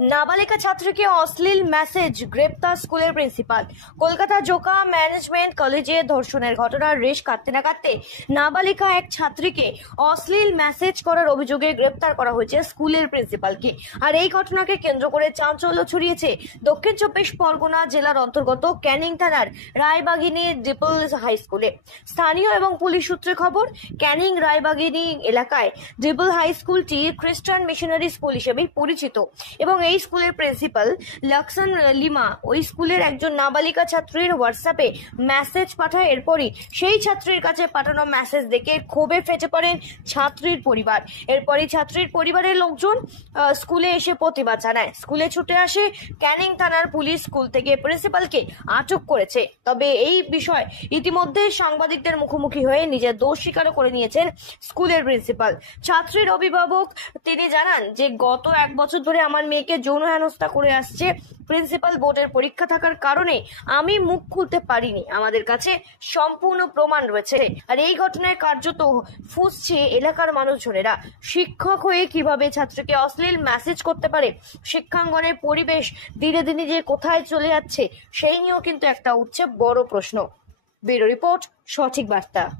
নাবালিকা ছাত্রীকে অশ্লীল মেসেজ, গ্রেপ্তার স্কুলের প্রিন্সিপাল। কলকাতা জোকা ম্যানেজমেন্ট কলেজে ধর্ষণের ঘটনার রেশ কাটতে না কাটতে নাবালিকা এক ছাত্রীকে অশ্লীল মেসেজ করার অভিযোগে গ্রেপ্তার করা হয়েছে স্কুলের প্রিন্সিপালকে। আর এই ঘটনাকে কেন্দ্র করে চাঞ্চল্য ছড়িয়েছে দক্ষিণ চব্বিশ পরগনা জেলার অন্তর্গত ক্যানিং থানার রায়বাগিনী ডিপল হাই স্কুলে। স্থানীয় এবং পুলিশ সূত্রে খবর, ক্যানিং রায়বাগিনী এলাকায় ডিপল হাই স্কুলটি খ্রিস্টান মিশনারি স্কুল হিসেবেই পরিচিত এবং এই স্কুলের প্রিন্সিপাল লক্সন লিমা ওই স্কুলের একজন নাবালিকা ছাত্রীর হোয়াটসঅ্যাপে মেসেজ পাঠায়। এরপরই সেই ছাত্রীর কাছে পাঠানো মেসেজ দেখে ক্ষোভে ফেটে পড়েন ছাত্রীর পরিবার। এরপরই ছাত্রীর পরিবারের লোকজন স্কুলে এসে প্রতিবাদ জানায়। স্কুলে ছুটে আসে ক্যানিং থানার পুলিশ, স্কুল থেকে প্রিন্সিপালকে আটক করেছে। তবে এই বিষয় ইতিমধ্যে সাংবাদিকদের মুখোমুখি হয়ে নিজের দোষ স্বীকার করে নিয়েছেন স্কুলের প্রিন্সিপাল। ছাত্রীর অভিভাবক তিনি জানান যে গত 1 বছর ধরে আমার মেয়েকে যৌন হেনস্থা করে আসছে প্রিন্সিপাল। বোর্ডের পরীক্ষা থাকার কারণে আমি মুখ খুলতে পারিনি। আমাদের কাছে সম্পূর্ণ প্রমাণ রয়েছে। আর এই ঘটনায় কার্যত ফুঁসছে এলাকার মানুষজনেরা। শিক্ষক হয়ে কিভাবে ছাত্রকে অশ্লীল মেসেজ করতে পারে, শিক্ষাঙ্গনের পরিবেশ ধীরে ধীরে যে কোথায় চলে যাচ্ছে সেই নিয়েও কিন্তু একটা উঠছে বড় প্রশ্ন। ব্যুরো রিপোর্ট, সঠিক বার্তা।